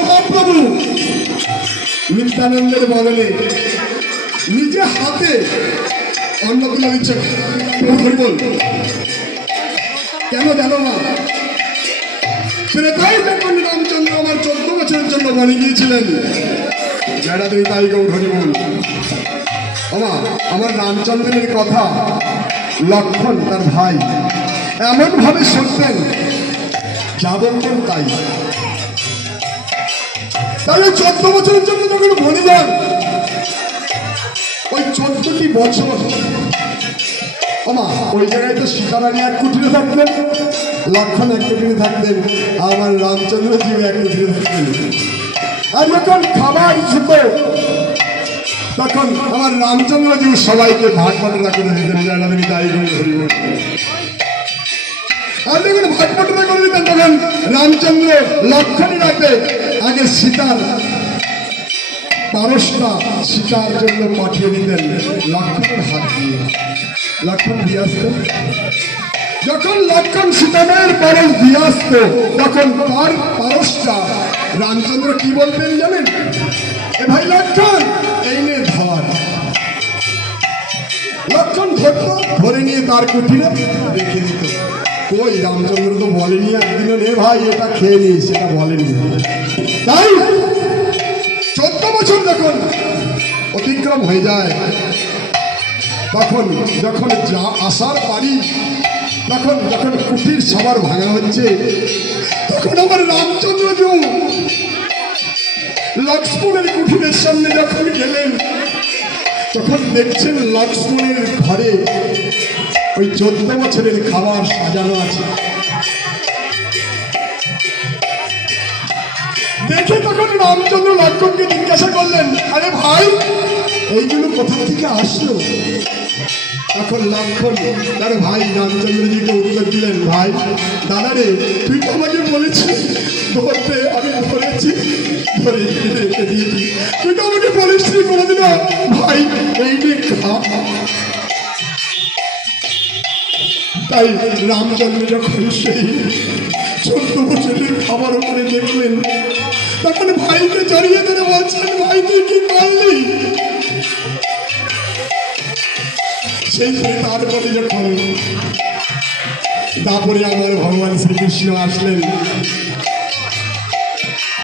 महाप्रभु नित्यानंदेर बदले निजे हाथे अन्न तुले दिच्छे केन जानो ना त्रेताय যখন রামচন্দ্র আমার 14 বছরের জন্য বনে গিয়েছিলেন যারা দুই তাই গৌর হরি বল আমার রামচন্দ্রের কথা লক্ষণ তার ভাই এমন ভাবে শুনতেন যা বলতেন তাই তাহলে 14 বছরের জন্য যখন বনে যান ওই 14টি বছর ওই জায়গায় তো সীতারানী এক কুটিরে থাকতেন লক্ষণ এক কুটিরে থাকতেন আমার রামচন্দ্র জীব এক কুটিরে থাকতেন আর যখন খাবার ছিল তখন আমার রামচন্দ্র জীব সবাইকে ভাগ বাটোয়ারা করে দিতেন যারা আমি তাই হরি বল আর যখন ভাগ বাটোয়ারা করে দিতেন তখন রামচন্দ্র লক্ষণই রাখতে আগে সীতার পারসটা সীতার জন্য পাঠিয়ে দিতেন লক্ষণের হাত দিয়ে লক্ষণ দিয়ে আসতেন যখন লক্ষণ সীতামায়ের পারস দিয়ে আসত তখন তার পারসটা রামচন্দ্র কি বলতেন জানেন এ ভাই লক্ষণ এই নে ধর লক্ষণ ধরতো ধরে নিয়ে তার কুঠিরে রেখে দিত কই রামচন্দ্র তো বলেনি একদিনও রে ভাই এটা খেয়ে নি সেটা বলেনি তাই 14 বছর যখন অতিক্রম হয়ে যায় তখন যখন যা আসার পারি তখন যখন কুটির সবার ভাঙা হচ্ছে তখন আমার রামচন্দ্র লক্ষ্মণের কুটিরের সামনে যখন গেলেন তখন দেখছেন লক্ষ্মণের ঘরে ওই 14 বছরের খাবার সাজানো আছে দেখে তখন রামচন্দ্র লক্ষ্মণকে জিজ্ঞাসা করলেন আরে ভাই এইগুলো কোথা থেকে আসলো তখন লক্ষ্মণ তার ভাই রামচন্দ্রজিকে উত্তর দিলেন ভাই দাদা রে তুই তো আমাকে বলেছিস ধরতে আমি ধরেছি ধরে রেখে দিয়েছি তুই তো আমাকে বলিসনি কোনোদিন ভাই এই নে খা তাই রামচন্দ্র যখন সেই 14 বছরের খাবার উপরে দেখলেন তখন ভাইকে জড়িয়ে ধরে বলছেন ভাই তুই কি করলি সেই তারপরে যখন তারপরে আমার ভগবান শ্রীকৃষ্ণ আসলেন